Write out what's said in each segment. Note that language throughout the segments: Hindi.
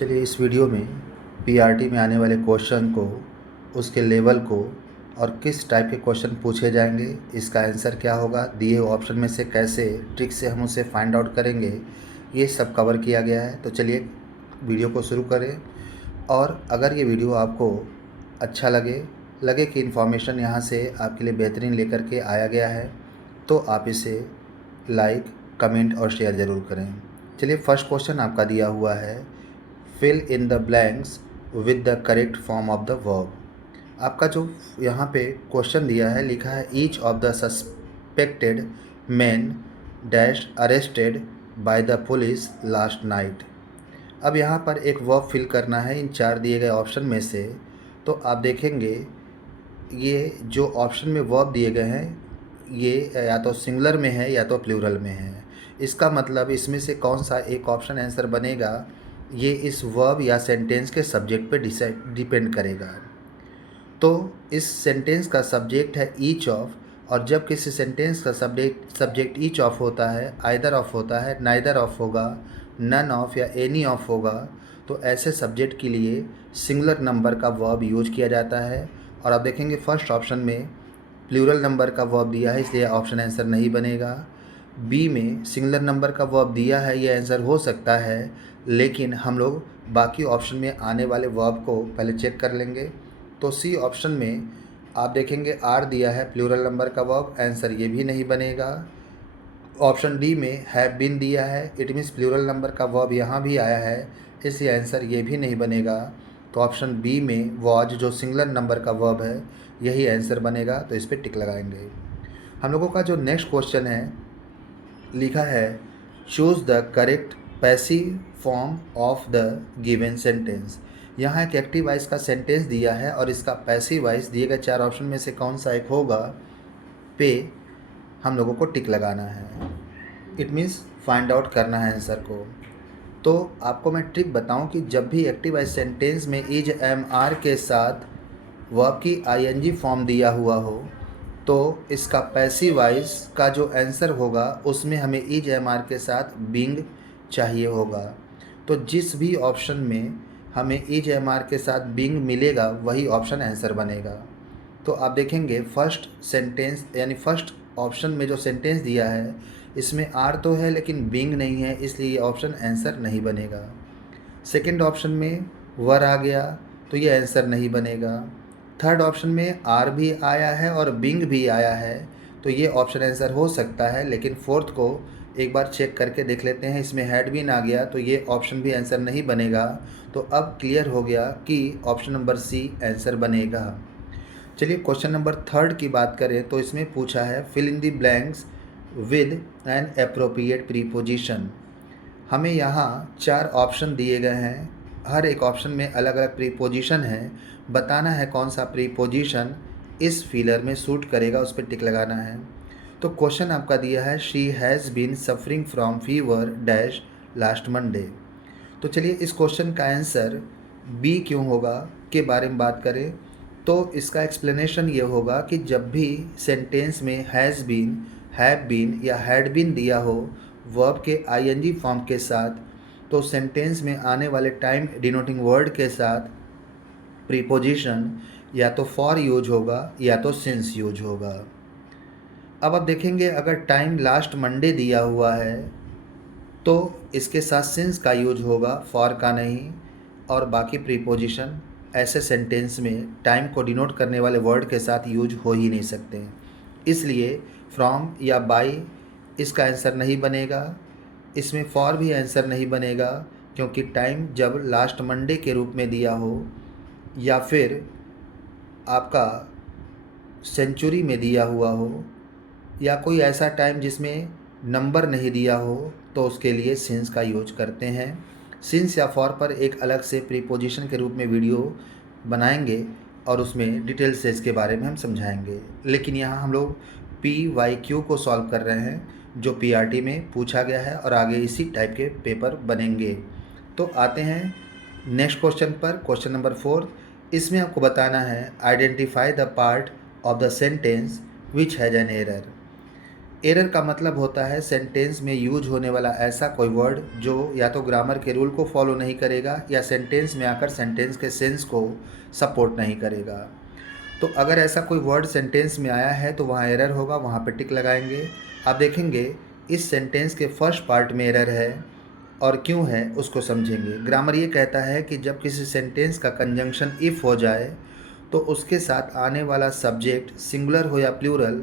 चलिए इस वीडियो में पीआरटी में आने वाले क्वेश्चन को, उसके लेवल को और किस टाइप के क्वेश्चन पूछे जाएंगे, इसका आंसर क्या होगा, दिए हुए ऑप्शन में से कैसे ट्रिक से हम उसे फाइंड आउट करेंगे, ये सब कवर किया गया है। तो चलिए वीडियो को शुरू करें। और अगर ये वीडियो आपको अच्छा लगे कि इन्फॉर्मेशन यहाँ से आपके लिए बेहतरीन लेकर के आया गया है, तो आप इसे लाइक, कमेंट और शेयर ज़रूर करें। चलिए फर्स्ट क्वेश्चन आपका दिया हुआ है, fill in the blanks with the correct form of the verb. आपका जो यहाँ पे क्वेश्चन दिया है, लिखा है each of the suspected man dash arrested by the police last night. अब यहाँ पर एक वर्ब फिल करना है इन चार दिए गए ऑप्शन में से। तो आप देखेंगे ये जो ऑप्शन में वर्ब दिए गए हैं, ये या तो सिंगुलर में है या तो प्लूरल में है। इसका मतलब इसमें से कौन सा एक ऑप्शन आंसर बनेगा, ये इस वर्ब या सेंटेंस के सब्जेक्ट पे डिपेंड करेगा। तो इस सेंटेंस का सब्जेक्ट है ईच ऑफ, और जब किसी सेंटेंस का सब्जेक्ट ईच ऑफ होता है, आइदर ऑफ होता है, नाइदर ऑफ होगा, नन ऑफ या एनी ऑफ होगा, तो ऐसे सब्जेक्ट के लिए सिंगुलर नंबर का वर्ब यूज किया जाता है। और आप देखेंगे फर्स्ट ऑप्शन में प्लूरल नंबर का वर्ब दिया है, इसलिए ऑप्शन आंसर नहीं बनेगा। बी में सिंगुलर नंबर का वर्ब दिया है, ये आंसर हो सकता है, लेकिन हम लोग बाकी ऑप्शन में आने वाले वर्ब को पहले चेक कर लेंगे। तो सी ऑप्शन में आप देखेंगे आर दिया है प्लूरल नंबर का वर्ब, आंसर ये भी नहीं बनेगा। ऑप्शन डी में हैव बीन दिया है, इट मीन्स प्लूरल नंबर का वर्ब यहाँ भी आया है, इसलिए आंसर ये भी नहीं बनेगा। तो ऑप्शन बी में वॉज जो सिंगुलर नंबर का वर्ब है, यही आंसर बनेगा, तो इस पर टिक लगाएंगे। हम लोगों का जो नेक्स्ट क्वेश्चन है, लिखा है choose the correct passive form of the given sentence. यहाँ एक एक्टिव वॉइस का सेंटेंस दिया है और इसका पैसिव वॉइस दिए गए चार ऑप्शन में से कौन सा एक होगा, पे हम लोगों को टिक लगाना है। इट मीन्स फाइंड आउट करना है आंसर को। तो आपको मैं ट्रिक बताऊं कि जब भी एक्टिव वॉइस सेंटेंस में इज एम आर के साथ वर्ब की आईएनजी फॉर्म दिया हुआ हो, तो इसका पैसिव वॉइस का जो आंसर होगा उसमें हमें इज एम आर के साथ बीइंग चाहिए होगा। तो जिस भी ऑप्शन में हमें इज एम आर के साथ बीइंग मिलेगा, वही ऑप्शन आंसर बनेगा। तो आप देखेंगे फर्स्ट सेंटेंस यानी फर्स्ट ऑप्शन में जो सेंटेंस दिया है, इसमें आर तो है लेकिन बीइंग नहीं है, इसलिए ये ऑप्शन आंसर नहीं बनेगा। सेकंड ऑप्शन में वर आ गया, तो ये आंसर नहीं बनेगा। थर्ड ऑप्शन में आर भी आया है और बीइंग भी आया है, तो ये ऑप्शन आंसर हो सकता है, लेकिन फोर्थ को एक बार चेक करके देख लेते हैं। इसमें हैड बीन आ गया, तो ये ऑप्शन भी आंसर नहीं बनेगा। तो अब क्लियर हो गया कि ऑप्शन नंबर सी आंसर बनेगा। चलिए क्वेश्चन नंबर थर्ड की बात करें, तो इसमें पूछा है fill in the blanks with an appropriate preposition. हमें यहाँ चार ऑप्शन दिए गए हैं, हर एक ऑप्शन में अलग अलग प्रीपोजिशन है। बताना है कौन सा प्रीपोजिशन इस फिलर में सूट करेगा, उस पर टिक लगाना है। तो क्वेश्चन आपका दिया है she has been suffering from fever dash last Monday. तो चलिए इस क्वेश्चन का आंसर बी क्यों होगा के बारे में बात करें, तो इसका एक्सप्लेनेशन ये होगा कि जब भी सेंटेंस में हैज़ बीन, हैव बीन या हैड बीन दिया हो वर्ब के आईएनजी फॉर्म के साथ, तो सेंटेंस में आने वाले टाइम डिनोटिंग वर्ड के साथ प्रीपोजिशन या तो फॉर यूज होगा या तो सिंस यूज होगा। अब आप देखेंगे अगर टाइम लास्ट मंडे दिया हुआ है, तो इसके साथ सिंस का यूज होगा, फॉर का नहीं। और बाकी प्रीपोजिशन ऐसे सेंटेंस में टाइम को डिनोट करने वाले वर्ड के साथ यूज हो ही नहीं सकते, इसलिए फ्रॉम या बाय इसका आंसर नहीं बनेगा। इसमें फॉर भी आंसर नहीं बनेगा, क्योंकि टाइम जब लास्ट मंडे के रूप में दिया हो या फिर आपका सेंचुरी में दिया हुआ हो या कोई ऐसा टाइम जिसमें नंबर नहीं दिया हो, तो उसके लिए सिंस का यूज करते हैं। सिंस या फॉर पर एक अलग से प्रीपोजिशन के रूप में वीडियो बनाएंगे और उसमें डिटेल से इसके बारे में हम समझाएंगे, लेकिन यहाँ हम लोग पी वाई क्यू को सॉल्व कर रहे हैं, जो पीआरटी में पूछा गया है और आगे इसी टाइप के पेपर बनेंगे। तो आते हैं नेक्स्ट क्वेश्चन पर, क्वेश्चन नंबर 4। इसमें आपको बताना है identify the part of the sentence which has an error. Error का मतलब होता है सेंटेंस में यूज होने वाला ऐसा कोई वर्ड जो या तो ग्रामर के रूल को फॉलो नहीं करेगा या सेंटेंस में आकर सेंटेंस के सेंस को सपोर्ट नहीं करेगा। तो अगर ऐसा कोई वर्ड सेंटेंस में आया है तो वहाँ एरर होगा, वहाँ पे टिक लगाएंगे। आप देखेंगे इस सेंटेंस के फर्स्ट पार्ट में एरर है और क्यों है उसको समझेंगे। ग्रामर ये कहता है कि जब किसी सेंटेंस का कंजंक्शन इफ़ हो जाए तो उसके साथ आने वाला सब्जेक्ट सिंगुलर हो या प्लूरल,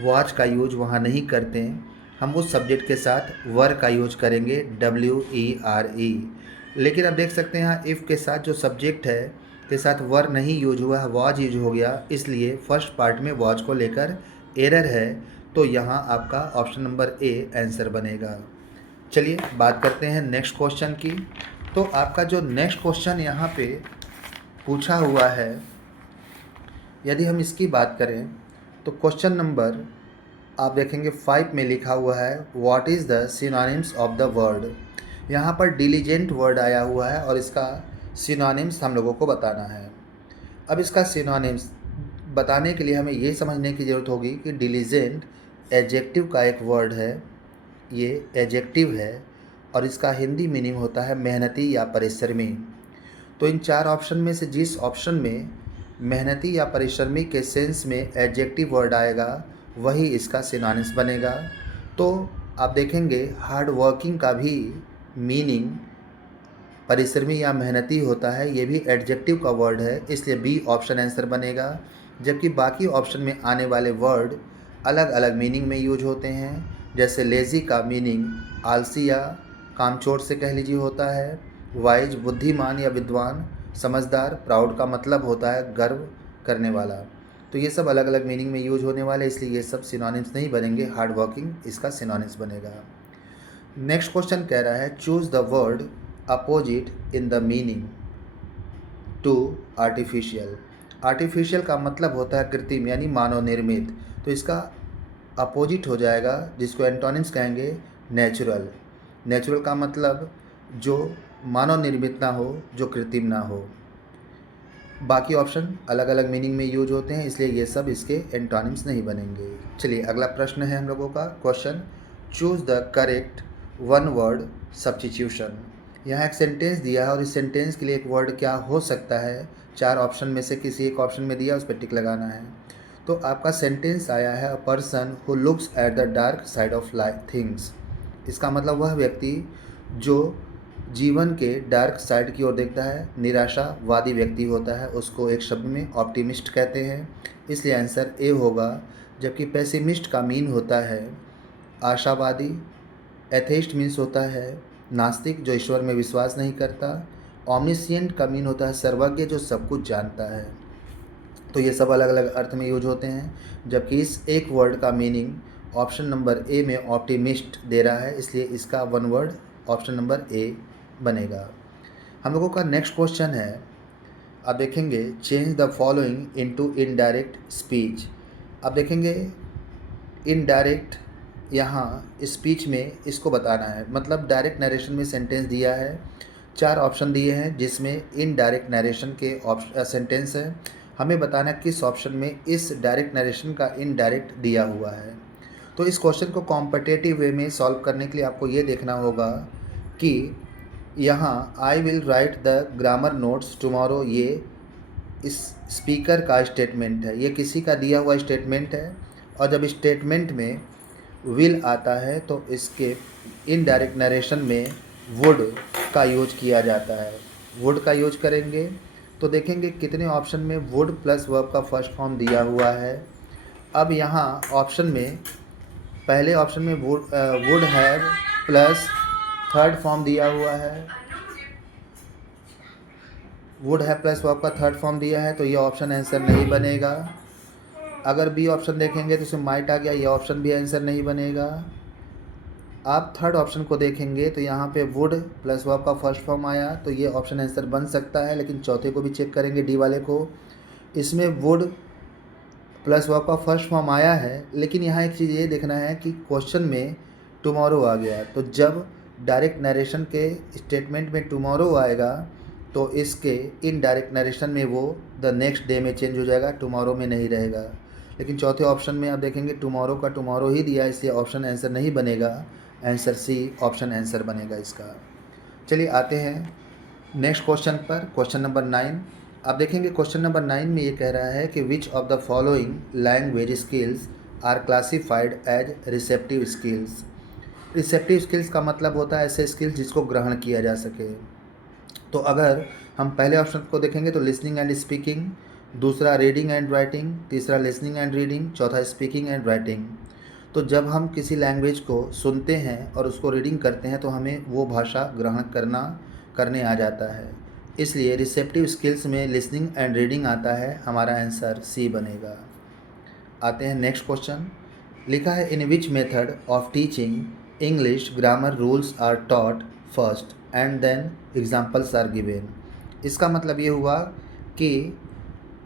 वॉच का यूज वहाँ नहीं करते हैं। हम उस सब्जेक्ट के साथ वर का यूज करेंगे, WERE। लेकिन आप देख सकते हैं यहाँ इफ़ के साथ जो सब्जेक्ट है के साथ वर नहीं यूज हुआ है, वॉच यूज हो गया, इसलिए फर्स्ट पार्ट में वॉच को लेकर एरर है। तो यहाँ आपका ऑप्शन नंबर ए आंसर बनेगा। चलिए बात करते हैं नेक्स्ट क्वेश्चन की। तो आपका जो नेक्स्ट क्वेश्चन यहाँ पे पूछा हुआ है, यदि हम इसकी बात करें तो क्वेश्चन नंबर आप देखेंगे 5 में लिखा हुआ है what is the synonyms of the word. यहाँ पर डिलीजेंट वर्ड आया हुआ है और इसका सिनोनिम्स हम लोगों को बताना है। अब इसका सिनोनिम्स बताने के लिए हमें ये समझने की ज़रूरत होगी कि डिलीजेंट एडजेक्टिव का एक वर्ड है, ये एडजेक्टिव है और इसका हिंदी मीनिंग होता है मेहनती या परिश्रमी। तो इन 4 ऑप्शन में से जिस ऑप्शन में मेहनती या परिश्रमी के सेंस में एडजेक्टिव वर्ड आएगा वही इसका सिनोनिम्स बनेगा। तो आप देखेंगे हार्ड वर्किंग का भी मीनिंग परिश्रमी या मेहनती होता है, ये भी एडजेक्टिव का वर्ड है, इसलिए बी ऑप्शन आंसर बनेगा। जबकि बाकी ऑप्शन में आने वाले वर्ड अलग अलग मीनिंग में यूज होते हैं। जैसे लेज़ी का मीनिंग आलसी या कामचोर से कह लीजिए होता है, वाइज बुद्धिमान या विद्वान, समझदार, प्राउड का मतलब होता है गर्व करने वाला। तो ये सब अलग अलग मीनिंग में यूज होने वाले, इसलिए ये सब सिनोनिम्स नहीं बनेंगे, हार्ड वर्किंग इसका सिनोनिम्स बनेगा। नेक्स्ट क्वेश्चन कह रहा है choose the word opposite in the meaning to artificial. Artificial का मतलब होता है कृत्रिम यानी मानव निर्मित, तो इसका अपोजिट हो जाएगा जिसको एंटोनिम्स कहेंगे नेचुरल। नेचुरल का मतलब जो मानव निर्मित ना हो, जो कृत्रिम ना हो। बाकी ऑप्शन अलग अलग मीनिंग में यूज होते हैं, इसलिए ये सब इसके एंटोनिम्स नहीं बनेंगे। चलिए अगला प्रश्न है हम लोगों का question choose the correct one word substitution. यहाँ एक सेंटेंस दिया है और इस सेंटेंस के लिए एक वर्ड क्या हो सकता है, 4 ऑप्शन में से किसी एक ऑप्शन में दिया, उस पर टिक लगाना है। तो आपका सेंटेंस आया है a person who looks at the dark side of life things. इसका मतलब वह व्यक्ति जो जीवन के डार्क साइड की ओर देखता है, निराशावादी व्यक्ति होता है, उसको एक शब्द में ऑप्टिमिस्ट कहते हैं, इसलिए आंसर ए होगा। जबकि पेसिमिस्ट का मीन होता है आशावादी, एथेइस्ट मीन्स होता है नास्तिक जो ईश्वर में विश्वास नहीं करता, ऑमनिशिएंट का मीन होता है सर्वज्ञ जो सब कुछ जानता है। तो ये सब अलग अलग अर्थ में यूज होते हैं, जबकि इस एक वर्ड का मीनिंग ऑप्शन नंबर ए में ऑप्टिमिस्ट दे रहा है, इसलिए इसका one word option number A बनेगा। हम लोगों का नेक्स्ट क्वेश्चन है, आप देखेंगे change the following into indirect speech. आप देखेंगे इनडायरेक्ट यहाँ स्पीच में इसको बताना है, मतलब डायरेक्ट नरेशन में सेंटेंस दिया है, 4 ऑप्शन दिए हैं जिसमें इनडायरेक्ट नरेशन के सेंटेंस है, हमें बताना किस ऑप्शन में इस डायरेक्ट नरेशन का इनडायरेक्ट दिया हुआ है। तो इस क्वेश्चन को कॉम्पिटिटिव वे में सॉल्व करने के लिए आपको ये देखना होगा कि यहाँ I will write the grammar notes tomorrow, ये इस स्पीकर का स्टेटमेंट है, ये किसी का दिया हुआ स्टेटमेंट है, और जब स्टेटमेंट में विल आता है तो इसके इनडायरेक्ट नरेशन में वुड का यूज किया जाता है। वुड का यूज करेंगे तो देखेंगे कितने ऑप्शन में वुड प्लस वर्ब का फर्स्ट फॉर्म दिया हुआ है। अब यहाँ ऑप्शन में पहले ऑप्शन में would have plus third form दिया हुआ है, वुड हैव प्लस वर्ब का थर्ड फॉर्म दिया है, तो ये ऑप्शन आंसर नहीं बनेगा। अगर बी ऑप्शन देखेंगे तो इसमें माइट आ गया, ये ऑप्शन भी आंसर नहीं बनेगा। आप थर्ड ऑप्शन को देखेंगे तो यहाँ पे वुड प्लस वर्ब का फर्स्ट फॉर्म आया, तो ये ऑप्शन आंसर बन सकता है, लेकिन चौथे को भी चेक करेंगे डी वाले को, इसमें वुड प्लस वर्ब का फर्स्ट फॉर्म आया है, लेकिन यहाँ एक चीज़ ये देखना है कि क्वेश्चन में टुमारो आ गया, तो जब डायरेक्ट नरेशन के स्टेटमेंट में टुमारो आएगा तो इसके इनडायरेक्ट नरेशन में वो द नेक्स्ट डे में चेंज हो जाएगा, टुमारो में नहीं रहेगा। लेकिन चौथे ऑप्शन में आप देखेंगे टुमारो का टुमारो ही दिया है, इसलिए ऑप्शन आंसर नहीं बनेगा, आंसर सी ऑप्शन आंसर बनेगा इसका। चलिए आते हैं नेक्स्ट क्वेश्चन पर, क्वेश्चन नंबर 9। आप देखेंगे क्वेश्चन नंबर 9 में ये कह रहा है कि which of the following language skills are classified as receptive skills. Receptive skills का मतलब होता है ऐसे स्किल्स जिसको ग्रहण किया जा सके। तो अगर हम पहले ऑप्शन को देखेंगे तो लिसनिंग एंड स्पीकिंग, दूसरा रीडिंग एंड राइटिंग, तीसरा लिसनिंग एंड रीडिंग, चौथा स्पीकिंग एंड राइटिंग। तो जब हम किसी लैंग्वेज को सुनते हैं और उसको रीडिंग करते हैं तो हमें वो भाषा ग्रहण करने आ जाता है, इसलिए रिसेप्टिव स्किल्स में लिसनिंग एंड रीडिंग आता है, हमारा आंसर सी बनेगा। आते हैं नेक्स्ट क्वेश्चन। लिखा है in which method of teaching English grammar rules are taught first and then examples are given. इसका मतलब ये हुआ कि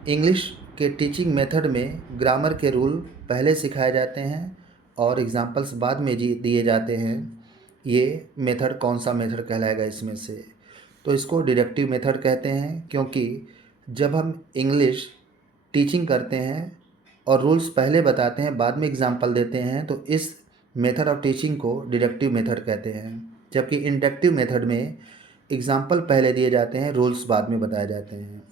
इंग्लिश के टीचिंग मेथड में ग्रामर के रूल पहले सिखाए जाते हैं और एग्जाम्पल्स बाद में दिए जाते हैं। ये मेथड कौन सा मेथड कहलाएगा इसमें से? तो इसको डिडक्टिव मेथड कहते हैं, क्योंकि जब हम इंग्लिश टीचिंग करते हैं और रूल्स पहले बताते हैं बाद में एग्जाम्पल देते हैं, तो इस मेथड ऑफ टीचिंग को डिडक्टिव मेथड कहते हैं। जबकि इंडक्टिव मेथड में एग्जाम्पल पहले दिए जाते हैं, रूल्स बाद में बताए जाते हैं।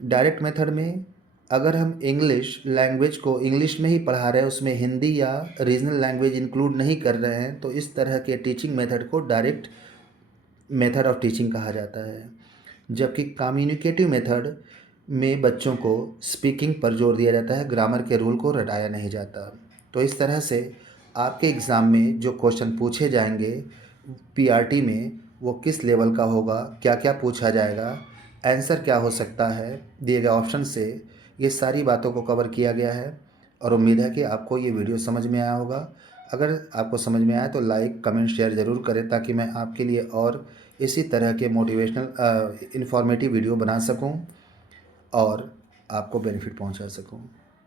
डायरेक्ट मेथड में अगर हम इंग्लिश लैंग्वेज को इंग्लिश में ही पढ़ा रहे हैं, उसमें हिंदी या रीजनल लैंग्वेज इंक्लूड नहीं कर रहे हैं, तो इस तरह के टीचिंग मेथड को डायरेक्ट मेथड ऑफ टीचिंग कहा जाता है। जबकि कम्युनिकेटिव मेथड में बच्चों को स्पीकिंग पर जोर दिया जाता है, ग्रामर के रूल को रटाया नहीं जाता। तो इस तरह से आपके एग्ज़ाम में जो क्वेश्चन पूछे जाएंगे पीआरटी में, वो किस लेवल का होगा, क्या क्या पूछा जाएगा, आंसर क्या हो सकता है, दिए गए ऑप्शन से, ये सारी बातों को कवर किया गया है। और उम्मीद है कि आपको ये वीडियो समझ में आया होगा। अगर आपको समझ में आया तो लाइक कमेंट शेयर ज़रूर करें, ताकि मैं आपके लिए और इसी तरह के मोटिवेशनल इन्फॉर्मेटिव वीडियो बना सकूं और आपको बेनिफिट पहुंचा सकूं।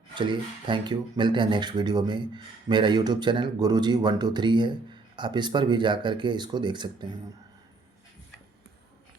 चलिए थैंक यू, मिलते हैं नेक्स्ट वीडियो में। मेरा यूट्यूब चैनल गुरुजी 123 है, आप इस पर भी जा कर के इसको देख सकते हैं।